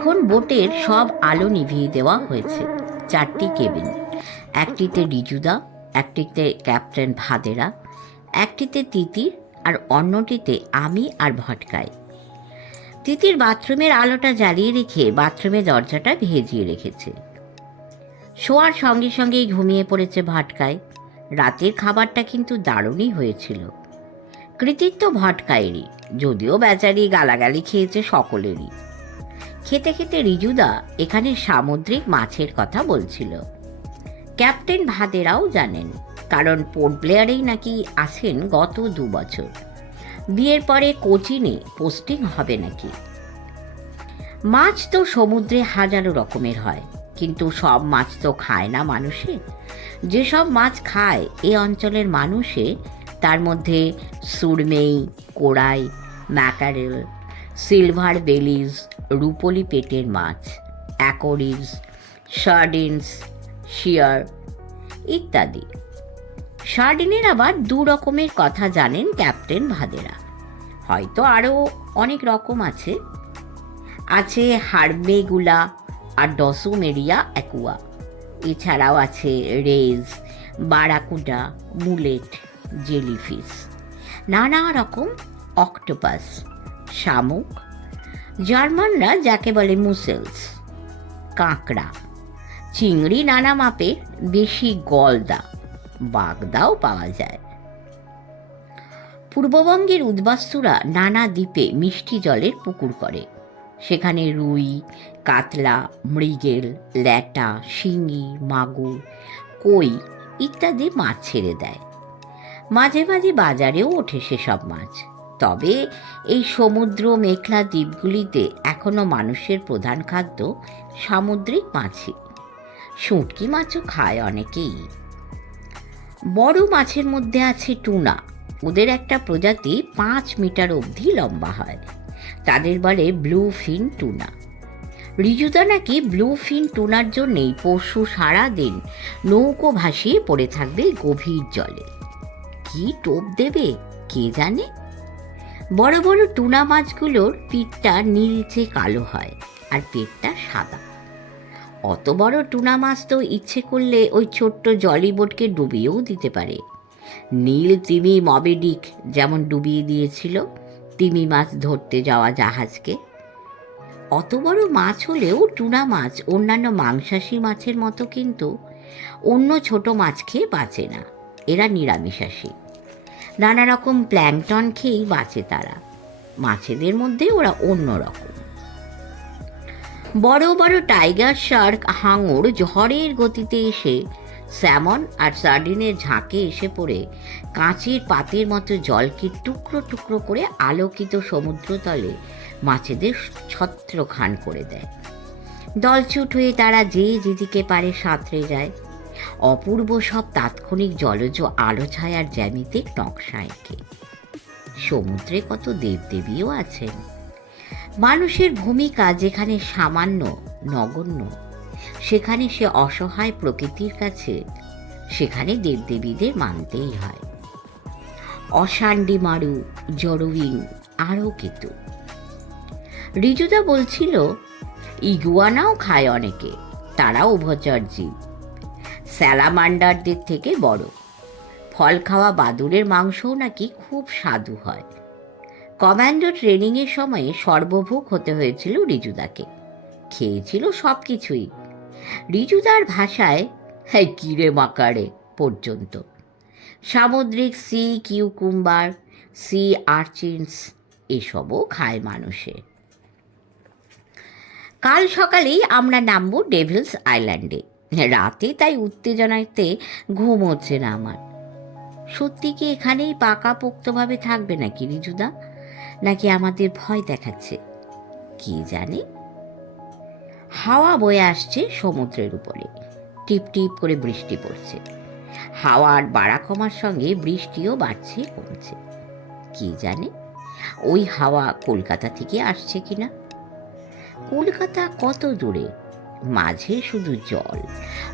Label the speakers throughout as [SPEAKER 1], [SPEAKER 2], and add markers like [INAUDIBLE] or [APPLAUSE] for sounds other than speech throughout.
[SPEAKER 1] এখন বোটের সব আলো নিভিয়ে দেওয়া হয়েছে। চারটি কেবিন, একটিতে রিজুদা, একটিতে ক্যাপ্টেন ভাদেরা, একটিতে তিতির আর অন্যটিতে আমি আর ভটকায় তিতির বাথরুমের আলোটা জ্বালিয়ে রেখে বাথরুমের দরজাটা ভেজিয়ে রেখেছে। শোয়ার সঙ্গে সঙ্গেই ঘুমিয়ে পড়েছে ভাটকায় রাতের খাবারটা কিন্তু দারুণই হয়েছিল। কৃতিত্ব ভটকায়েরই যদিও বেচারি গালাগালি খেয়েছে সকলেরই। খেতে খেতে রিজুদা এখানে সামুদ্রিক মাছের কথা বলছিল। ক্যাপ্টেন ভাদেরাও জানেন, কারণ পোর্ট ব্লেয়ারেই নাকি আছেন গত দু বছর। বিয়ের পরে কোচিনে পোস্টিং হবে নাকি? মাছ তো সমুদ্রে হাজারো রকমের হয়, কিন্তু সব মাছ তো খায় না মানুষে। যেসব মাছ খায়, এ অঞ্চলের মানুষে তার মধ্যে সুরমেই, কোড়াই, ম্যাকারেল, সিলভার বেলিজ রুপোলি পেটের মাছ, অ্যাকোরিজ, সার্ডিনস, শিয়ার ইত্যাদি। সার্ডিনের আবার দু রকমের কথা জানেন ক্যাপ্টেন ভাদেরা। হয়তো আরও অনেক রকম আছে। আছে হারবেগুলা আর ডসুমেরিয়া অ্যাকুয়া। এছাড়াও আছে রেজ, বারাকুডা, মুলেট জেলিফিশ নানা রকম অক্টোপাস, শামুক জার্মানরা যাকে বলে মুসেলস, কাঁকড়া, চিংড়ি নানা মাপের বেশি গলদা, বাগদাও পাওয়া যায়। পূর্ববঙ্গের উদ্বাস্তুরা নানা দ্বীপে মিষ্টি জলের পুকুর করে। সেখানে রুই, কাতলা, মৃগেল, ল্যাটা, শিঙি, মাগুর, কই ইত্যাদি মাছ ছেড়ে দেয়। মাঝে মাঝে বাজারেও ওঠে সেসব মাছ। তবে এই সমুদ্র মেঘলা দ্বীপগুলিতে এখনও মানুষের প্রধান খাদ্য সামুদ্রিক মাছই শুঁটকি মাছও খায় অনেকেই। বড় মাছের মধ্যে আছে টুনা। ওদের একটা প্রজাতি পাঁচ মিটার অবধি লম্বা হয়। তাদের বলে ব্লু ফিন টুনা। রিজুদা নাকি ব্লু ফিন টুনার জন্যেই পরশু সারাদিন নৌকো ভাসিয়ে পড়ে থাকবে গভীর জলে। কি টোপ দেবে, কে জানে? বড় বড় টুনা মাছগুলোর পিঠটা নীলচে কালো হয় আর পেটটা সাদা। অত বড় টুনা মাছ তো ইচ্ছে করলে ওই ছোট্ট জলি বোটকে ডুবিয়েও দিতে পারে। নীল তিমি মবেডিক যেমন ডুবিয়ে দিয়েছিল, তিমি মাছ ধরতে যাওয়া জাহাজকে। অত বড় মাছ হলেও টুনা মাছ অন্যান্য মাংসাশী মাছের মতো কিন্তু অন্য ছোট মাছ খেয়ে বাঁচে না। এরা নিরামিষাশী। নানা রকম প্ল্যাংটন খেয়েই বাঁচে তারা। মাছেদের মধ্যে ওরা অন্য রকম বড় বড় টাইগার শার্ক হাঙর ঝড়ের গতিতে এসে স্যামন আর সার্ডিনের ঝাঁকে এসে পড়ে কাঁচের পাতের মতো জলকে টুকরো টুকরো করে আলোকিত সমুদ্রতলে মাছেদের ছত্রখান করে দেয়। দলছুট হয়ে তারা যে যেদিকে পারে সাঁতরে যায়। অপূর্ব সব তাৎক্ষণিক জলজ আলো ছায়ার জ্যামিতিক নকশা এঁকে সমুদ্রে কত দেবদেবীও আছেন। মানুষের ভূমিকা যেখানে সামান্য, নগণ্য, সেখানে সে অসহায় প্রকৃতির কাছে, সেখানে দেবদেবীদের মানতেই হয়। অশান্ডি মারু জরুইন আরও কেতু রিজুদা বলছিল, ইগুয়ানাও খায় অনেকে, তারাও উভচর জীব। স্যালামান্ডারদের থেকে বড়। ফল খাওয়া বাদুরের মাংসও নাকি খুব স্বাদু হয়। কমান্ডো ট্রেনিংয়ের সময়ে সর্বভোগ হতে হয়েছিল রিজুদাকে। খেয়েছিল সব কিছুই রিজুদার ভাষায় হ্যাঁ কিরে মাকারে পর্যন্ত। সামুদ্রিক সি, কিউকুম্বার, সি, আর্চিনস, এসবও খায় মানুষে। কাল সকালেই আমরা নামবো ডেভিলস আইল্যান্ডে। রাতে তাই উত্তেজনাতে ঘুম হচ্ছে না আমার। সত্যি কি এখানেই পাকা পাকাপোক্তভাবে থাকবে নাকি রিজুদা? নাকি আমাদের ভয় দেখাচ্ছে? কি জানে? হাওয়া বয়ে আসছে সমুদ্রের উপরে। টিপ টিপ করে বৃষ্টি পড়ছে। হাওয়ার বাড়া কমার সঙ্গে বৃষ্টিও বাড়ছে, কমছে। কি জানে? ওই হাওয়া কলকাতা থেকে আসছে কিনা? কলকাতা কত দূরে? মাঝে শুধু জল,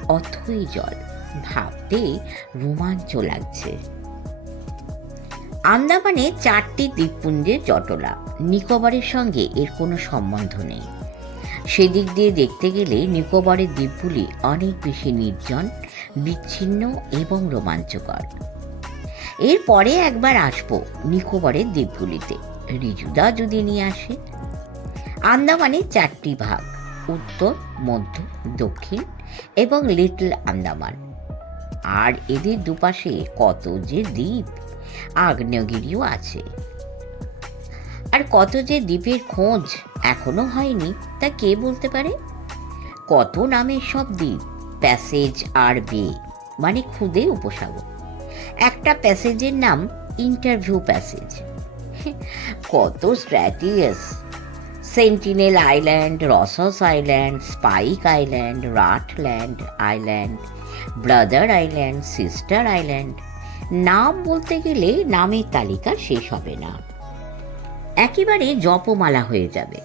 [SPEAKER 1] অথই জল, ভাবতে রোমাঞ্চ লাগছে। আন্দামানে চারটি দ্বীপপুঞ্জের জটলা, নিকোবরের সঙ্গে এর কোনো সম্বন্ধ নেই। সেদিক দিয়ে দেখতে গেলে নিকোবরের দ্বীপগুলি অনেক বেশি নির্জন, বিচ্ছিন্ন এবং রোমাঞ্চকর। এরপরে একবার আসব নিকোবরের দ্বীপগুলিতে। রিজুদা যদি নিয়ে আসে। আন্দামানে চারটি ভাগ উত্তর, মধ্য, দক্ষিণ এবং লিটল আন্দামান। আর এদের দুপাশে কত যে দ্বীপ, আগ্নেয়গিরিও আছে। আর কত যে দ্বীপের খোঁজ এখনও হয়নি, তা কে বলতে পারে? কত নামের সব দ্বীপ? প্যাসেজ আর বে মানে খুদে উপসাগর। একটা প্যাসেজের নাম ইন্টারভিউ প্যাসেজ। [LAUGHS] কত স্ট্র্যাটিয়াস। Sentinel island Ross island Spike island Rutland island brother island sister island নাম বলতে গেলে নামের তালিকা শেষ হবে না। একেবারে জপমালা হয়ে যাবে।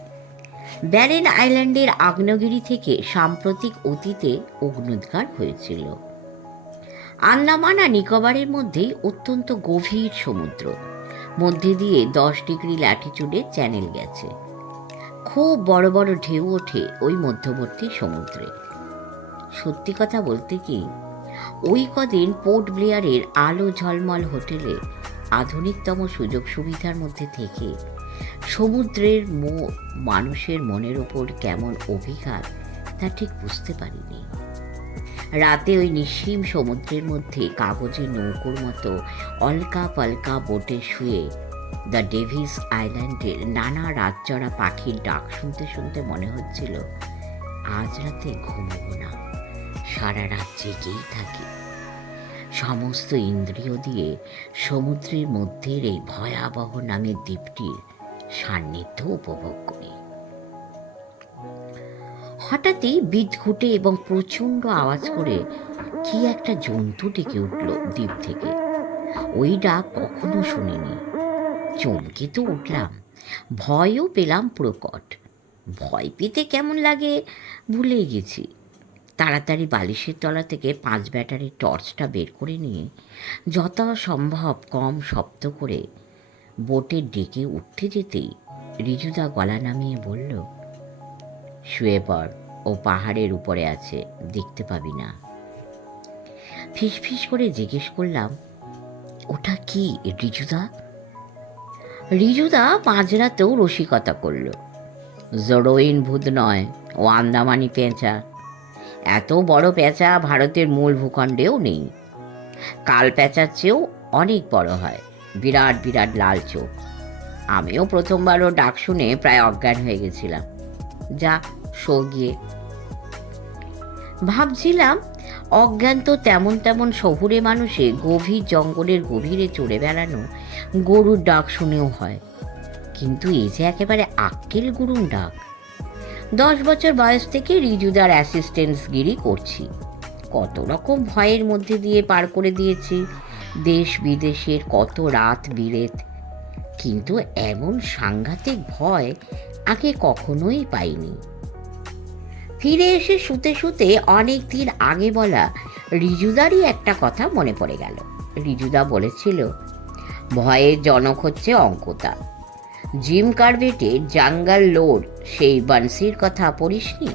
[SPEAKER 1] ব্যারেন আইল্যান্ডের আগ্নেয়গিরি থেকে সাম্প্রতিক অতীতে অগ্নুদ্গার হয়েছিল। আন্দামান আর নিকোবরের মধ্যেই অত্যন্ত গভীর সমুদ্র। মধ্যে দিয়ে দশ ডিগ্রি ল্যাটিচুডে চ্যানেল গেছে। খুব বড় বড় ঢেউ ওঠে ওই মধ্যবর্তী সমুদ্রে। সত্যি কথা বলতে কি, ওই কদিন পোর্ট ব্লেয়ারের আলো ঝলমল হোটেলে আধুনিকতম সুযোগ সুবিধার মধ্যে থেকে সমুদ্রের মো, মানুষের মনের ওপর কেমন অভিঘাত তা ঠিক বুঝতে পারিনি। রাতে ওই নিঃসীম সমুদ্রের মধ্যে কাগজের নৌকোর মতো অলকা পালকা বোটে শুয়ে দ্য ডেভিস আইল্যান্ডের নানা রাতচড়া পাখির ডাক শুনতে শুনতে মনে হচ্ছিল, আজ রাতে ঘুমবো না। সারা রাত জেগেই থাকি। সমস্ত ইন্দ্রিয় দিয়ে সমুদ্রের মধ্যের এই ভয়াবহ নামের দ্বীপটির সান্নিধ্য উপভোগ করি। হঠাৎই বিদঘুটে এবং প্রচণ্ড আওয়াজ করে কি একটা জন্তু ডেকে উঠল দ্বীপ থেকে। ওই ডাক কখনো শুনিনি। চমকে তো উঠলাম। ভয়ও পেলাম প্রকট। ভয় পেতে কেমন লাগে? ভুলে গেছি। তাড়াতাড়ি বালিশের তলা থেকে পাঁচ ব্যাটারির টর্চটা বের করে নিয়ে যথাসম্ভব কম শব্দ করে বোটের ডেকে উঠতে যেতেই রিজুদা গলা নামিয়ে বলল, শুয়ে পড়, ও পাহাড়ের উপরে আছে, দেখতে পাবি না। ফিস ফিস করে জিজ্ঞেস করলাম, ওটা কি রিজুদা? রিজুদা মাঝরাতেও রসিকতা করল। জড়োইন ভূত নয় ও আন্দামানি পেঁচা। এত বড় পেঁচা ভারতের মূল ভূখণ্ডেও নেই। কাল পেঁচার চেয়েও অনেক বড় হয়। বিরাট বিরাট লাল চোখ। আমিও প্রথমবারও ডাক শুনে প্রায় অজ্ঞান হয়ে গেছিলাম। যা শো গিয়ে। ভাবছিলাম অজ্ঞান তো তেমন তেমন শহুরে মানুষে গভীর জঙ্গলের গভীরে চড়ে বেড়ানো গরুর ডাক শুনেও হয়। কিন্তু এই যে একেবারে আক্কেল গুরুং ডাক। দশ বছর বয়স থেকে রিজুদার অ্যাসিস্ট্যান্সগিরি করছি। কত রকম ভয়ের মধ্যে দিয়ে পার করে দিয়েছি। দেশ বিদেশের কত রাত বিরেত। কিন্তু এমন সাংঘাতিক ভয় আগে কখনোই পাইনি। ফিরে এসে শুতে শুতে অনেক দিন আগে বলা রিজুদারই একটা কথা মনে পড়ে গেল। রিজুদা বলেছিল ভয়ের জনক হচ্ছে অঙ্কতা। জিম কার্বেটের জাঙ্গাল লোড, সেই বান্সির কথা পড়িসনি?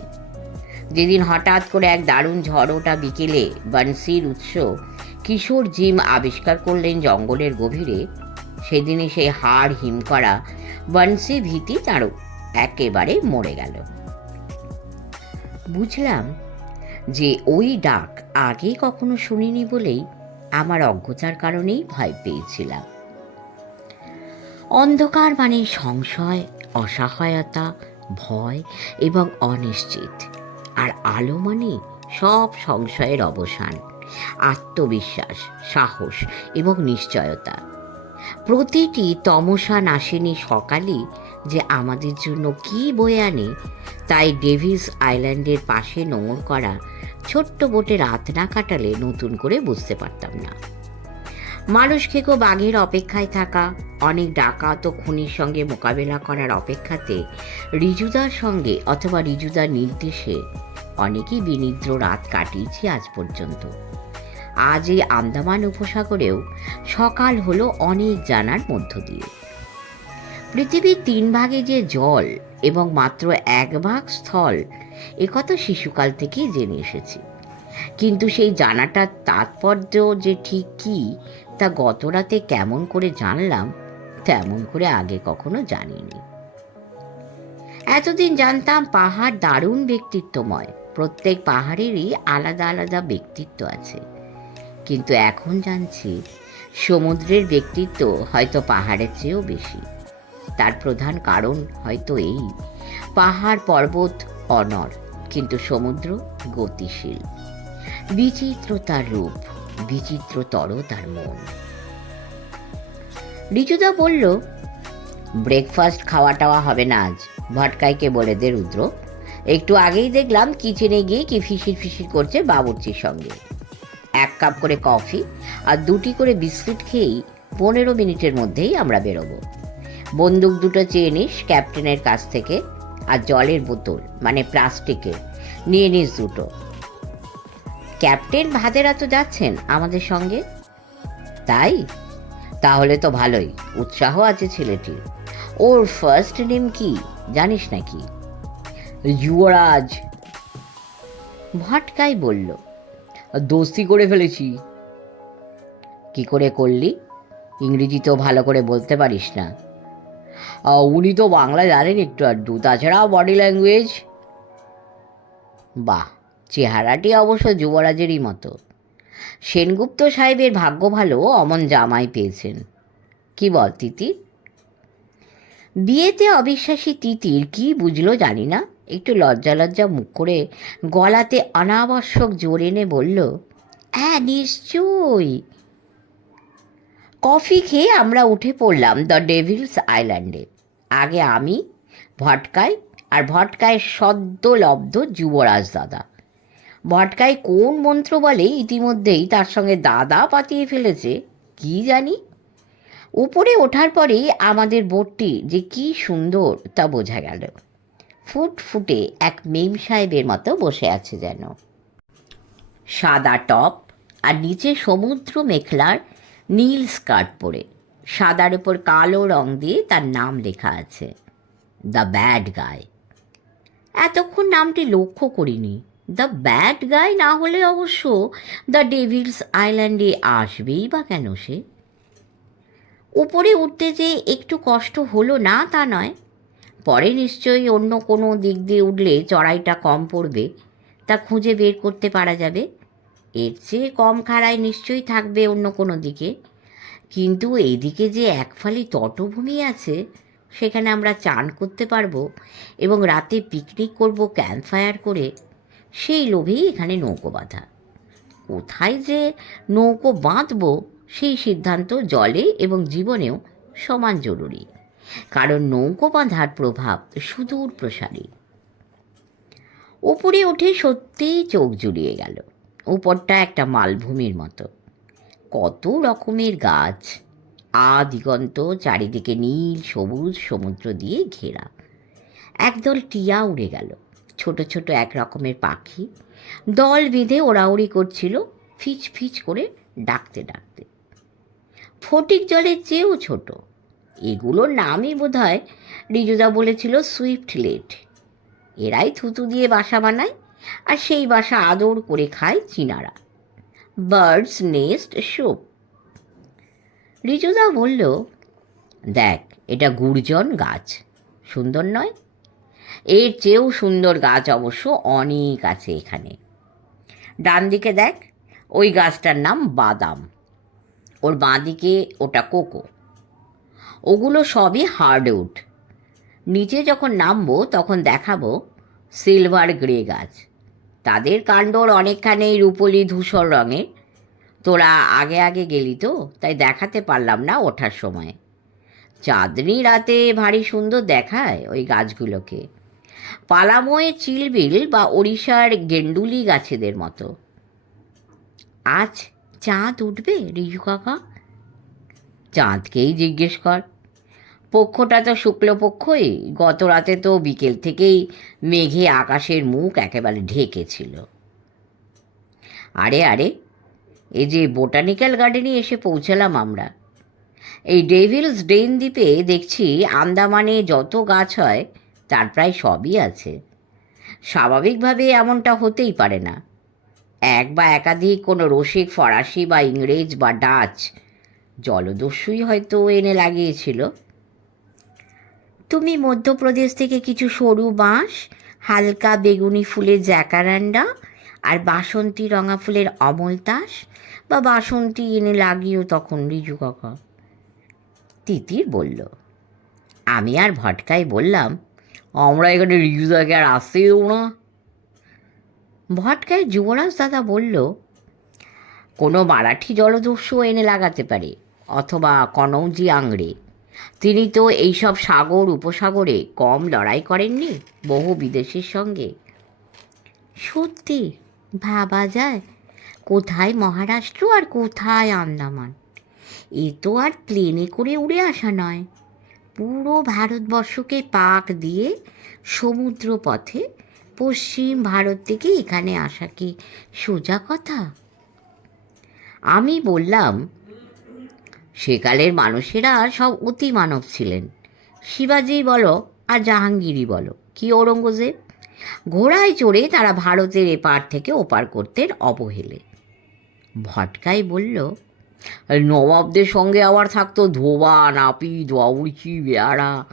[SPEAKER 1] যেদিন হঠাৎ করে এক দারুণ ঝড়োটা বিকেলে বান্সির উৎস কিশোর জিম আবিষ্কার করলেন জঙ্গলের গভীরে সেদিনে সেই হাড় হিম করা বান্সি ভীতি তার একেবারে মরে গেল। বুঝলাম যে ওই ডাক আগে কখনো শুনিনি বলেই আমার অজ্ঞতার কারণেই ভয় পেয়েছিলাম। অন্ধকার মানে সংশয়, অসহায়তা, ভয় এবং অনিশ্চিত। আর আলো মানে সব সংশয়ের অবসান, আত্মবিশ্বাস, সাহস এবং নিশ্চয়তা। প্রতিটি তমসা নাসিনী সকালই যে আমাদের জন্য কি বয়ে আনে, তাই ডেভিস আইল্যান্ডের পাশে নোংর করা ছোট্ট বোটে রাত না কাটালে নতুন করে বুঝতে পারতাম না। মানুষ খেকো বাঘের অপেক্ষায় থাকা, অনেক ডাকাত ও খুনির সঙ্গে মোকাবেলা করার অপেক্ষাতে রিজুদার সঙ্গে অথবা রিজুদার নির্দেশে অনেকেই বিনিদ্র রাত কাটিয়েছি আজ পর্যন্ত। আজ এই আন্দামান উপসাগরেও সকাল হলো অনেক জানার মধ্য দিয়ে। পৃথিবীর তিন ভাগে যে জল এবং মাত্র এক ভাগ স্থল একথা শিশুকাল থেকেই জেনে এসেছি। কিন্তু সেই জানাটার তাৎপর্য যে ঠিক কী, তা গত রাতে কেমন করে জানলাম, তেমন করে আগে কখনো জানিনি। এতদিন জানতাম পাহাড় দারুণ ব্যক্তিত্বময়, প্রত্যেক পাহাড়েরই আলাদা আলাদা ব্যক্তিত্ব আছে। কিন্তু এখন জানছি, সমুদ্রের ব্যক্তিত্ব হয়তো পাহাড়ের চেয়েও বেশি। তার প্রধান কারণ হয়তো এই। পাহাড় পর্বত অনর, কিন্তু সমুদ্র গতিশীল। বিচিত্র তার রূপ, বিচিত্রতর তার মন। রিচুদা বলল, ব্রেকফাস্ট খাওয়া টাওয়া হবে না আজ। ভটকাইকে বলে দে, রুদ্র। একটু আগেই দেখলাম কিচেনে গিয়ে কি ফিসির ফিসির করছে বাবুর্চির সঙ্গে। এক কাপ করে কফি আর দুটি করে বিস্কুট খেয়েই পনেরো মিনিটের মধ্যেই আমরা বেরোবো। বন্দুক দুটো চেয়ে নিস ক্যাপ্টেনের কাছ থেকে আর জলের বোতল মানে প্লাস্টিকের। নিয়ে নিস দুটো। ক্যাপ্টেন ভাদেরা তো যাচ্ছেন আমাদের সঙ্গে। তাই? তাহলে তো ভালোই, উৎসাহ আছে ছেলেটির ওর ফার্স্ট নেম কি, জানিস নাকি? যুবরাজ। ভটকাই বলল, দোস্তি করে ফেলেছি। কি করে করলি? ইংরেজি তো ভালো করে বলতে পারিস না। উনি তো বাংলা জানেন একটু আধটু। তাছাড়া বডি ল্যাঙ্গুয়েজ বাহ, চেহারাটি অবশ্য যুবরাজেরই মতো। সেনগুপ্ত সাহেবের ভাগ্য ভালো, অমন জামাই পেয়েছেন। কি বল তিতির বিয়েতে অবিশ্বাসী তিতির কি বুঝলো জানি না। একটু লজ্জা লজ্জা মুখ করে গলাতে অনাবশ্যক জোর এনে বলল হ্যাঁ নিশ্চয়ই। কফি খেয়ে আমরা উঠে পড়লাম দ্য ডেভিলস আইল্যান্ডে। আগে আমি, ভটকাই, আর ভটকায় সদ্য লব্ধ যুবরাজ দাদা। ভটকায় কোন মন্ত্র বলে ইতিমধ্যেই তার সঙ্গে দাদা পাতিয়ে ফেলেছে, কি জানি? উপরে ওঠার পরেই আমাদের বোটটি যে কি সুন্দর তা বোঝা গেল। ফুট ফুটে এক মেম সাহেবের মতো বসে আছে যেন। সাদা টপ আর নিচে সমুদ্র মেখলার নীল স্কার্ট পরে। সাদার উপর কালো রং দিয়ে তার নাম লেখা আছে। দ্য ব্যাড গায় এতক্ষণ নামটি লক্ষ্য করিনি। দ্য ব্যাড গাই না হলে অবশ্য দ্য ডেভিলস আইল্যান্ডে আসবেই বা কেন সে? উপরে উঠতে যে একটু কষ্ট হলো না তা নয়। পরে নিশ্চয়ই অন্য কোনো দিক দিয়ে উঠলে চড়াইটা কম পড়বে। তা খুঁজে বের করতে পারা যাবে। এর চেয়ে কম খাড়ায় নিশ্চয়ই থাকবে অন্য কোনো দিকে। কিন্তু এইদিকে যে একফালি তটভূমি আছে, সেখানে আমরা চান করতে পারব এবং রাতে পিকনিক করব ক্যাম্প ফায়ার করে, সেই লোভেই এখানে নৌকো বাঁধা। কোথায় যে নৌকো বাঁধবো, সেই সিদ্ধান্ত জলে এবং জীবনেও সমান জরুরি। কারণ নৌকো বাঁধার প্রভাব সুদূর প্রসারী। উপরে উঠে সত্যিই চোখ জুড়িয়ে গেল। উপরটা একটা মালভূমির মতো। কত রকমের গাছ। আদিগন্ত চারিদিকে নীল, সবুজ, সমুদ্র দিয়ে ঘেরা। একদল টিয়া উড়ে গেল। ছোট ছোট এক রকমের পাখি। দল বেঁধে ওড়াউড়ি করছিল, ফিচ ফিচ করে ডাকতে ডাকতে। ফটিক জলের চেয়েও ছোট। এগুলোর নামই বোধ হয় রিজুদা বলেছিল সুইফট লেট এরাই থুতু দিয়ে বাসা বানায়, আর সেই বাসা আদর করে খায় চীনারা। বার্ডস নেস্ট সোপ রিজুদা বলল, দেখ, এটা গুর্জন গাছ। সুন্দর নয়? এর চেয়েও সুন্দর গাছ অবশ্য অনেক আছে এখানে। ডান দিকে দেখ, ওই গাছটার নাম বাদাম। ওর বাঁ দিকে ওটা কোকো। ওগুলো সবই হার্ডউড। নিচে যখন নামবো, তখন দেখাবো সিলভার গ্রে গাছ। তাদের কাণ্ডর অনেকখানেই রূপলি ধূসর রঙের। তোরা আগে আগে গেলি তো, তাই দেখাতে পারলাম না ওঠার সময়। চাঁদনি রাতে ভারী সুন্দর দেখায় ওই গাছগুলোকে। পালাময়ে চিলবিল বা ওড়িশার গেন্ডুলি গাছেদের মতো। আজ চাঁদ উঠবে, রিজু কাকা? চাঁদকেই জিজ্ঞেস কর। পক্ষটা তো শুক্লপক্ষই গত রাতে তো বিকেল থেকেই মেঘে আকাশের মুখ একেবারে ঢেকেছিল আরে আরে, এই যে বোটানিক্যাল গার্ডেনে এসে পৌঁছালাম আমরা। এই ডেভিলস ডেন দ্বীপে দেখছি আন্দামানে যত গাছ হয়, তার প্রায় সবই আছে। স্বাভাবিকভাবে এমনটা হতেই পারে না। এক বা একাধিক কোনো রসিক, ফরাসি বা ইংরেজ বা ডাচ জলদস্যুই হয়তো এনে লাগিয়েছিল। তুমি মধ্যপ্রদেশ থেকে কিছু সরু বাঁশ, হালকা বেগুনি ফুলের জ্যাকারান্ডা আর বাসন্তী রঙা ফুলের অমলতাস বা বাসন্তী এনে লাগিও তখন রিজু কাকা। তিতির বলল, আমি আর ভটকাই বললাম, আমরা এখানে রিজুদাকে আর আসতেই দেবো না। ভটকায় যুবরাজ দাদা বলল, কোনো মারাঠি জলদস্যু এনে লাগাতে পারে, অথবা কনৌজি আংড়ে। তিনি তো এইসব সাগর, উপসাগরে কম লড়াই করেননি, বহু বিদেশের সঙ্গে। সত্যি, ভাবা যায়, কোথায় মহারাষ্ট্র আর কোথায় আন্দামান? এ তো আর প্লেনে করে উড়ে আসা নয়। পুরো ভারতবর্ষকে পাক দিয়ে সমুদ্র পথে পশ্চিম ভারত থেকে এখানে আসা কি সোজা কথা। আমি বললাম সেকালের মানুষেরা সব অতি মানব ছিলেন। শিবাজি বলো আর জাহাঙ্গীরই বলো, কি ঔরঙ্গজেব? ঘোড়ায় চড়ে তারা ভারতের এপার থেকে ওপার করতেন অবহেলে। ভটকাই বলল, নবাবদের সঙ্গে আবার থাকতো ধোবা নাপিত বাবুর্চি বেয়ারা,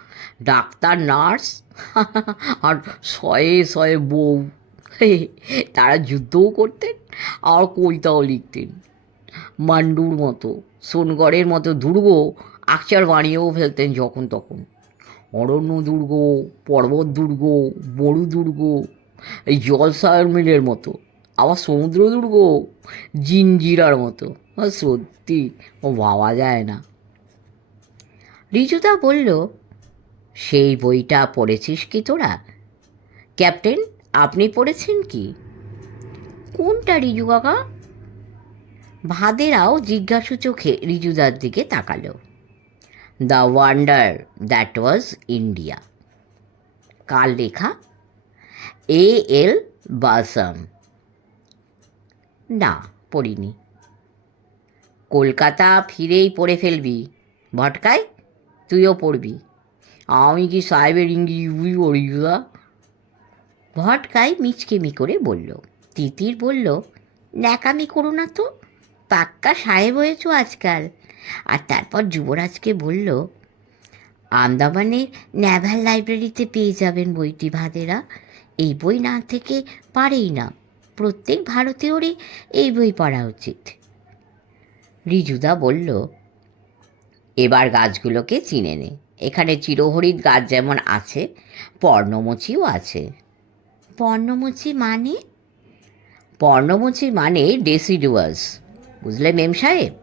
[SPEAKER 1] ডাক্তার, নার্স, [LAUGHS] আর শয়ে শয়ে বউ। [LAUGHS] তারা যুদ্ধও করতেন আর কবিতাও লিখতেন। মান্ডুর মতো, সোনগড়ের মতো দুর্গ আকচার বানিয়েও ফেলতেন যখন তখন। অরণ্য দুর্গ, পর্বত দুর্গ মরু দুর্গ, এই জলসায়র মিলের মতো, আবার সমুদ্র দুর্গ, জিনজিরার মতো। সত্যি, ও ভাবা যায় না। রিজুদা বলল, সেই বইটা পড়েছিস কি তোরা? ক্যাপ্টেন, আপনি পড়েছেন কি? কোনটা, রিজু কাকা? ভাদেরাও জিজ্ঞাসু চোখে রিজুদার দিকে তাকালো। The wonder, that was India. কার লেখা? A L Bassam. না, পড়িনি। কলকাতা ফিরেই পড়ে ফেলবি। ভটকায়? তুইও পড়বি? আমি কি সাহেবের ইংরেজি বুঝি পড়ি যা ভটকাই মিচকেমি করে বলল। তিতির বলল, ন্যাকামি করো না তো। পাক্কা সাহেব হয়েছো আজকাল। আর তারপর যুবরাজকে বলল, আন্দামানের ন্যাভাল লাইব্রেরিতে পেয়ে যাবেন বইটি ভাদেরা। এই বই না থেকে পারেই না। প্রত্যেক ভারতীয়রই এই বই পড়া উচিত। রিজুদা বলল, এবার গাছগুলোকে চিনে নে। এখানে চিরহরিৎ গাছ যেমন আছে, পর্ণমোচীও আছে। পর্ণমোচী মানে? পর্ণমোচী মানে ডেসিডুয়াস বুঝলে মেম সাহেব?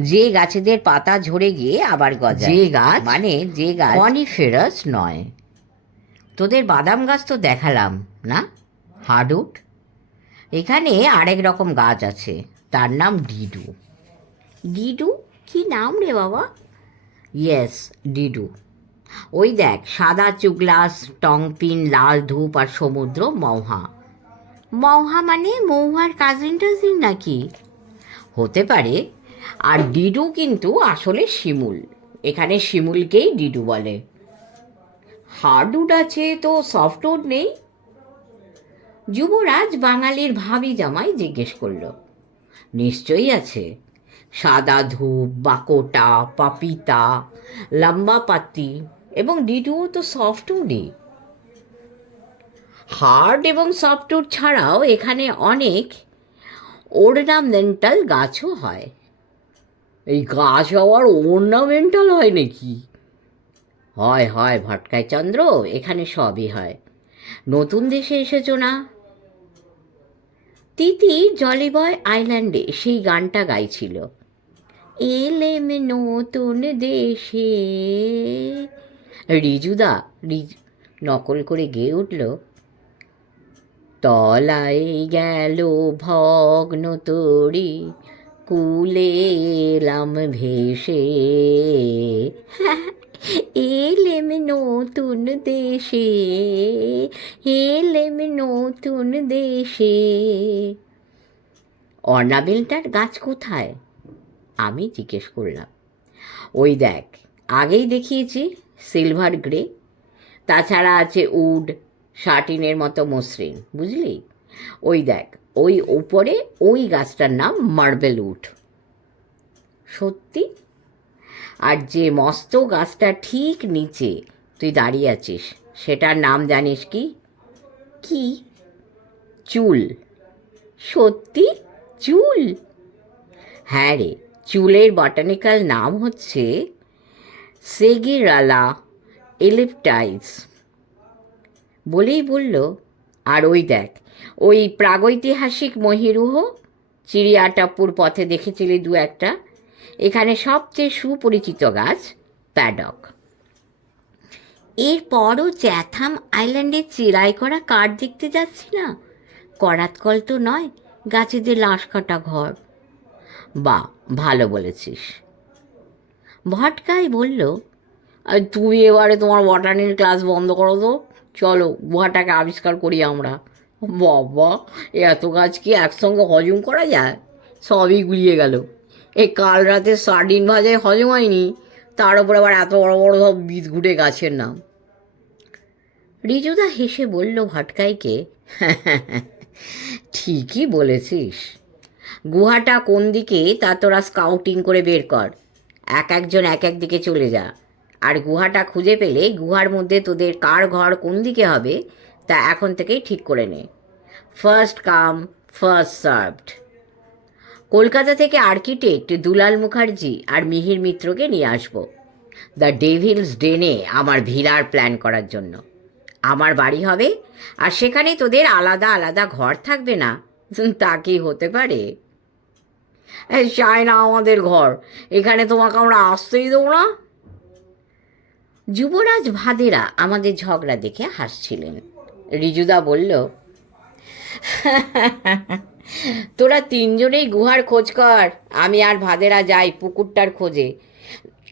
[SPEAKER 1] যে গাছেদের পাতা ঝরে গিয়ে আবার গজায়। যে গাছ? মানে যে গাছ কনিফেরাস নয়। তোদের বাদাম গাছ তো দেখালাম না? হার্ডউড এখানে আরেক রকম গাছ আছে তার নাম ডিডু। ডিডু? কি নাম রে বাবা? ইয়েস ডিডু। ওই দেখ সাদা চুগলাস টংপিন লাল ধূপ আর সমুদ্র মৌহা। মৌহা মানে মৌহার কাজিন টাজিন নাকি? হতে পারে। আর ডিডু কিন্তু আসলে শিমুল। এখানে শিমুলকেই ডিডু বলে। হার্ডউড আছে তো সফটউড নেই। যুবরাজ বাঙালির ভাবি জামাই জিজ্ঞেস করল, নিশ্চয়ই আছে? সাদা ধূপ, বাকোটা, পাপিতা, লম্বা পাতি এবং ডিডুও তো সফটউডই। হার্ড এবং সফটউড ছাড়াও এখানে অনেক ওর্নামেন্টাল গাছও হয়। এই গাছ আবার ওর্নামেন্টাল হয় নাকি? হয় হয়, ভটকায় চন্দ্র, এখানে সবই হয়। নতুন দেশে এসেছ না? তিতি জলিবয় আইল্যান্ডে সেই গানটা গাইছিল। এলেম নতুন দেশে। রিজুদা রিজ, নকল করে গেয়ে উঠল। তলায় গেল ভগ্ন তরি, কুলে এলাম ভেসে। এলেম নতুন দেশে, এলেম নতুন দেশে। অর্নামেন্টার গাছ কোথায়? আমি জিজ্ঞেস করলাম। ওই দেখ, আগেই দেখিয়েছি সিলভার গ্রে তাছাড়া আছে উড শার্টিনের মতো মসৃণ, বুঝলি? ওই দেখ, ওই ওপরে ওই গাছটার নাম মার্বেল উড। সত্যি? আর যে মস্ত গাছটা ঠিক নিচে তুই দাঁড়িয়ে আছিস, সেটার নাম জানিস কি? কি? চুল। সত্যি? চুল? হ্যাঁ রে, চুলের বটানিক্যাল নাম হচ্ছে সেগিরালা এলিপটাইস। বলেই বলল, আর ওই দেখ, ওই প্রাগৈতিহাসিক মহিরুহ, চিড়িয়াটাপুর পথে দেখেছিলি দু একটা? এখানে সবচেয়ে সুপরিচিত গাছ প্যাডক। এরপরও চ্যাথাম আইল্যান্ডে চিরাই করা কাঠ দেখতে যাচ্ছি না? করাতকল তো নয় গাছেদের লাশ কাটা ঘর। বা, ভালো বলেছিস। ভটকাই বলল, "আর তুমি এবারে তোমার বটানির ক্লাস বন্ধ করো তো। চলো গুহাটাকে আবিষ্কার করি আমরা। বাবা, এত গাছ কি একসঙ্গে হজম করা যায়? সবই গুলিয়ে গেল। এই কাল রাতে সার্ডিন ভাজায় হজম হয়নি। তার উপর আবার এত বড় বড় সব বিদঘুটে গাছের নাম। রিজুদা হেসে বলল ভাটকাইকে, ঠিকই বলেছিস। গুহাটা কোন দিকে তা তোরা স্কাউটিং করে বের কর। এক একজন এক এক দিকে চলে যা। আর গুহাটা খুঁজে পেলে গুহার মধ্যে তোদের কার ঘর কোন দিকে হবে, তা এখন থেকেই ঠিক করে নে। First come first served Kolkata থেকে আর্কিটেক্ট দুলাল মুখার্জি আর মিহির মিত্রকে নিয়ে আসব। দ্য ডেভিলস ডেনে আমার ভিলার প্ল্যান করার জন্য। আমার বাড়ি হবে, আর সেখানে তোদের আলাদা আলাদা ঘর থাকবে না। তা কি হতে পারে? চাই না আমাদের ঘর। এখানে তোমাকে আমরা আসতেই দেবো না। যুবরাজ ভাদেরা আমাদের ঝগড়া দেখে হাসছিলেন। রিজুদা বলল, তোরা তিনজনেই গুহার খোঁজ কর, আমি আর ভাদেরা যাই পুকুরটার খোঁজে।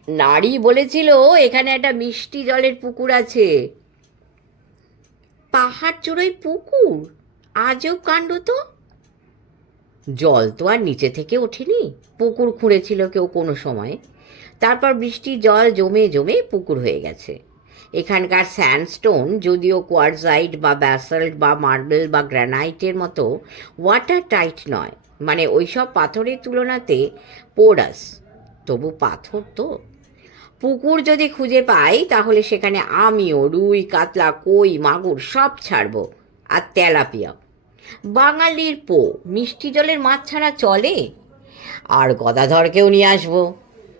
[SPEAKER 1] নারী বলেছিল, এখানে একটা মিষ্টি জলের পুকুর আছে। পাহাড় চূড়োয় পুকুর? আজও কাণ্ড তো। জল তো আর নিচে থেকে ওঠেনি। পুকুর খুঁড়েছিল কেউ কোনো সময়। তারপর বৃষ্টির জল জমে জমে পুকুর হয়ে গেছে। এখানকার স্যান্ডস্টোন, যদিও কোয়ারজাইট বা ব্যাসাল্ট বা মার্বেল বা গ্রানাইটের মতো ওয়াটার টাইট নয় মানে ওইসব পাথরের তুলনাতে পোরাস। তবু পাথর তো। পুকুর যদি খুঁজে পাই, তাহলে সেখানে আমিও, রুই, কাতলা, কই, মাগুর সব ছাড়বো, আর তেলাপিয়া। বাঙালির পো, মিষ্টি জলের মাছ ছাড়া চলে? আর গদাধরকেও নিয়ে আসব।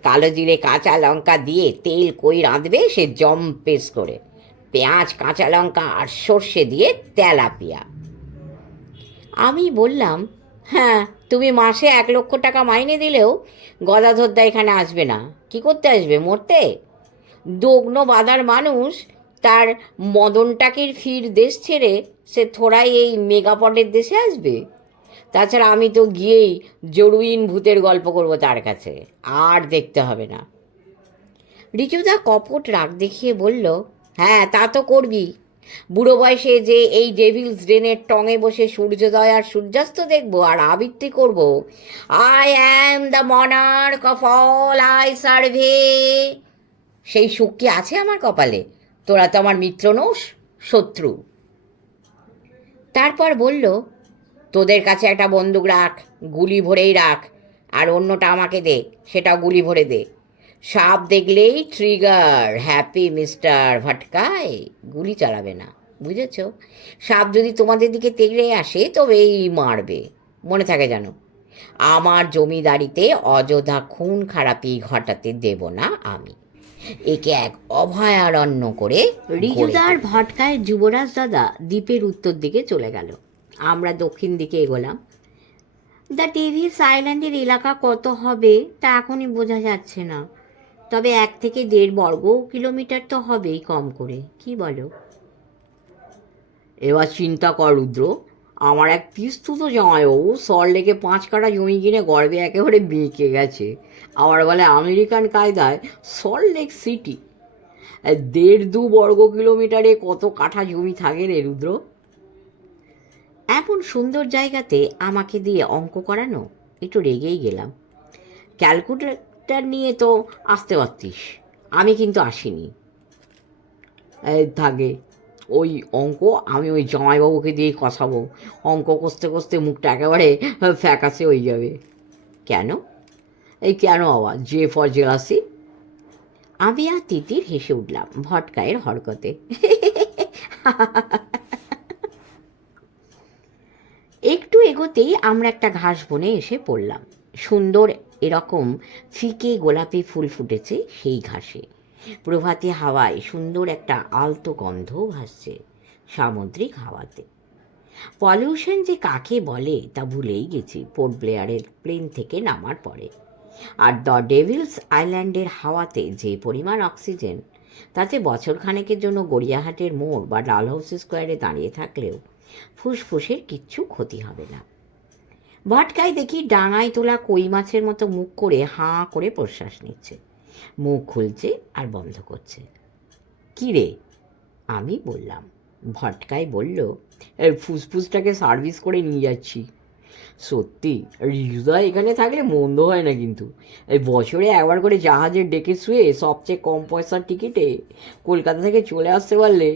[SPEAKER 1] কালো জিরে কাঁচা লঙ্কা দিয়ে তেল কই রাঁধবে? সে জম পেস করে। পেঁয়াজ, কাঁচা লঙ্কা আর সর্ষে দিয়ে তেলাপিয়া। আমি বললাম হ্যাঁ তুমি মাসে এক লক্ষ টাকা মাইনে দিলেও গদাধরদা এখানে আসবে না। কি করতে আসবে, মরতে? দগ্ন বাঁধার মানুষ তার মদন টাকির ফির দেশ ছেড়ে সে থোড়াই এই মেগাপটের দেশে আসবে? তাছাড়া আমি তো গিয়েই জরুইন ভূতের গল্প করব তার কাছে, আর দেখতে হবে না। রিচুদা কপট রাগ দেখিয়ে বলল হ্যাঁ তা তো করবি। বুড়ো বয়সে যে এই ডেভিলস ড্রেনের টঙে বসে সূর্যোদয় আর সূর্যাস্ত দেখব আর আবৃত্তি করব I am the monarch of all I survey সেই সুখ আছে আমার কপালে? তোরা তো আমার মিত্র নোস শত্রু। তারপর বলল তোদের কাছে একটা বন্দুক রাখ গুলি ভরেই রাখ আর অন্যটা আমাকে দে সেটাও গুলি ভরে দে। সাপ দেখলেই ট্রিগার হ্যাপি মিস্টার ভাটকায় গুলি চালাবে না বুঝেছ? সাপ যদি তোমাদের দিকে তেগড়ে আসে তবেই মারবে মনে থাকে জানো আমার জমিদারিতে অযোধ্যা খুন খারাপি ঘটাতে দেব না আমি। একে এক অভয়ারণ্য করে রিজুদার ভটকায় যুবরাজ দাদা দ্বীপের উত্তর দিকে চলে গেল। আমরা দক্ষিণ দিকে এগোলাম। দ্য টিভিস আইল্যান্ডের এলাকা কত হবে তা এখনই বোঝা যাচ্ছে না। তবে এক থেকে দেড় বর্গ কিলোমিটার তো হবেই কম করে। কি বলো? এবার চিন্তা কর, রুদ্র। আমার এক পিস্তুত জামাইবাবু সল্টলেকে পাঁচ কাটা জমি কিনে গর্বে একেবারে বেঁকে গেছে। আবার বলে, আমেরিকান কায়দায় সল্টলেক সিটি। দেড় দু বর্গ কিলোমিটারে কত কাঠা জমি থাকে রে, রুদ্র? এমন সুন্দর জায়গাতে আমাকে দিয়ে অঙ্ক করানো? একটু রেগেই গেলাম। ক্যালকুলেটার নিয়ে তো আসতে পারতিস। আমি কিন্তু আসিনি।
[SPEAKER 2] থাকে ওই অঙ্ক, আমি ওই জামাইবাবুকে দিয়ে কষাবো। অঙ্ক কষতে কষতে মুখটা একেবারে ফ্যাকাসে হয়ে যাবে।
[SPEAKER 1] কেন?
[SPEAKER 2] এই কেন আবার যে ফর জেলাসি।
[SPEAKER 1] আমি আর তিতির হেসে উঠলাম ভটকায়ের হরকতে। [LAUGHS] একটু এগোতেই আমরা একটা ঘাস বনে এসে পড়লাম। সুন্দর এরকম ফিকে গোলাপি ফুল ফুটেছে সেই ঘাসে। প্রভাতে হাওয়ায় সুন্দর একটা আলতো গন্ধও ভাসছে সামুদ্রিক হাওয়াতে। পলিউশন যে কাকে বলে তা ভুলেই গেছি পোর্ট ব্লেয়ারের প্লেন থেকে নামার পরে। আর দ্য ডেভিলস আইল্যান্ডের হাওয়াতে যে পরিমাণ অক্সিজেন, তাতে বছরখানেকের জন্য গড়িয়াহাটের মোড় বা ডালহাউস স্কোয়ারে দাঁড়িয়ে থাকলেও ফুসফুসের কিচ্ছু ক্ষতি হবে না। ভটকায় দেখি ডাঙায় তোলা কই মাছের মতো মুখ করে হাঁ করে প্রশ্বাস নিচ্ছে। মুখ খুলছে আর বন্ধ করছে। কিরে আমি বললাম। ভটকায় বলল
[SPEAKER 2] ফুসফুসটাকে সার্ভিস করে নিয়ে যাচ্ছি। সত্যি? রিজুদা এখানে থাকলে মন্দ হয় না কিন্তু। এই বছরে একবার করে জাহাজের ডেকে শুয়ে সবচেয়ে কম পয়সার টিকিটে কলকাতা থেকে চলে আসতে পারলে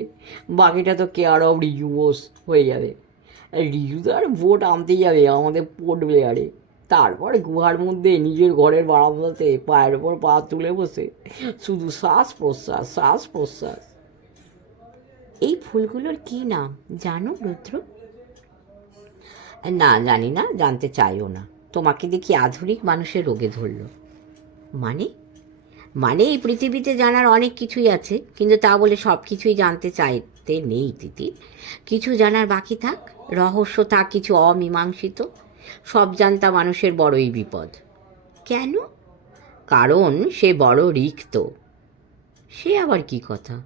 [SPEAKER 2] বাকিটা তো কেয়ার অফ রিজু বোস হয়ে যাবে। রিজুদার ভোট আনতে যাবে আমাদের পোর্ট ব্লেয়ারে তারপর গুহার মধ্যে নিজের ঘরের বারান্দাতে পায়ের ওপর পা তুলে বসে শুধু শ্বাস প্রশ্বাস শ্বাস প্রশ্বাস।
[SPEAKER 1] এই ফুলগুলোর কি নাম জানো, রুদ্র? না, জানি না, জানতে চাইও না। তোমাকে দেখি আধুনিক মানুষের রোগে ধরল। মানে? মানে এই পৃথিবীতে জানার অনেক কিছুই আছে, কিন্তু তা বলে সব কিছুই জানতে চাইতে নেই, তিতি। কিছু জানার বাকি থাক, রহস্য থাক, কিছু অমীমাংসিত। সব জানতা মানুষের বড়ই বিপদ। কেন? কারণ সে বড় রিক্ত। সে আবার কি কথা?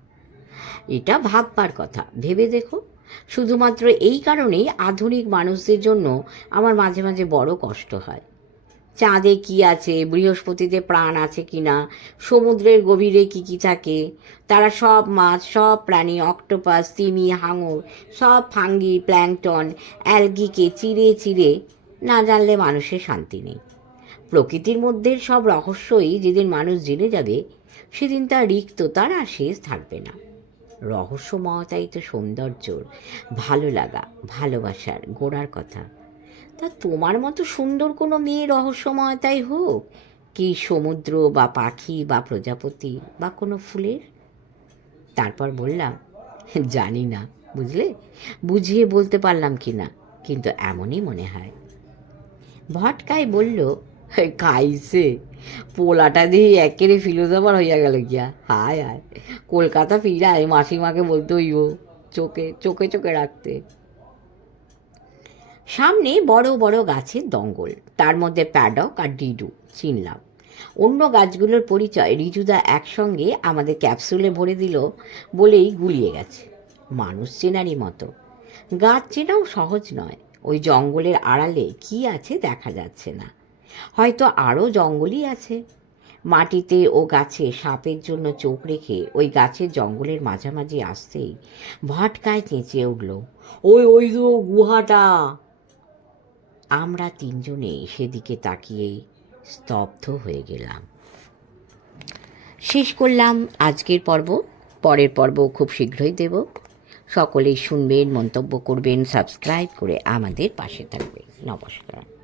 [SPEAKER 1] এটা ভাববার কথা। ভেবে দেখো। শুধুমাত্র এই কারণেই আধুনিক মানুষদের জন্য আমার মাঝে মাঝে বড় কষ্ট হয়। চাঁদে কি আছে, বৃহস্পতিতে প্রাণ আছে কি না সমুদ্রের গভীরে কি কি থাকে, তারা সব মাছ, সব প্রাণী, অক্টোপাস তিমি হাঙর, সব ফাঙ্গি, প্ল্যাংটন, অ্যালগিকে চিরে চিরে না জানলে মানুষের শান্তি নেই। প্রকৃতির মধ্যে সব রহস্যই যেদিন মানুষ জেনে যাবে, সেদিন তার রিক্ততার আর শেষ থাকবে না। রহস্যময়তাই তো সৌন্দর্যর, ভালো লাগা, ভালোবাসার, গোড়ার কথা। তা তোমার মতো সুন্দর কোনো মেয়ে রহস্যময়তাই হোক, কি সমুদ্র বা পাখি বা প্রজাপতি বা কোনো ফুলের? তারপর বললাম, জানি না, বুঝলে? বুঝিয়ে বলতে পারলাম কি না, কিন্তু এমনই মনে হয়। ভটকাই বলল
[SPEAKER 2] খাইছে। পোলাটা দিয়ে একেরে ফিলোসফার হইয়া গেল গিয়া। হায় হায়। কলকাতা ফিরায় মাসিমাকে বলতে হইব চোখে চোখে চোখে রাখতে।
[SPEAKER 1] সামনে বড় বড় গাছের দঙ্গল, তার মধ্যে প্যাডক আর ডিডু, চিনলাম। অন্য গাছগুলোর পরিচয় রিজুদা একসঙ্গে আমাদের ক্যাপসুলে ভরে দিল বলেই গুলিয়ে গেছে। মানুষ চেনারই মতো। গাছ চেনাও সহজ নয়, ওই জঙ্গলের আড়ালে কি আছে দেখা যাচ্ছে না। হয়তো আরও জঙ্গলই আছে। মাটিতে ও গাছে সাপের জন্য চোখ রেখে ওই গাছের জঙ্গলের মাঝামাঝি আসতেই ভটকায় চেঁচিয়ে উঠল,
[SPEAKER 2] ওই ওই গুহাটা!
[SPEAKER 1] আমরা তিনজনে সেদিকে তাকিয়েই স্তব্ধ হয়ে গেলাম। শেষ করলাম আজকের পর্ব। পরের পর্ব খুব শীঘ্রই দেব। সকলেই শুনবেন, মন্তব্য করবেন, সাবস্ক্রাইব করে আমাদের পাশে থাকবেন। নমস্কার।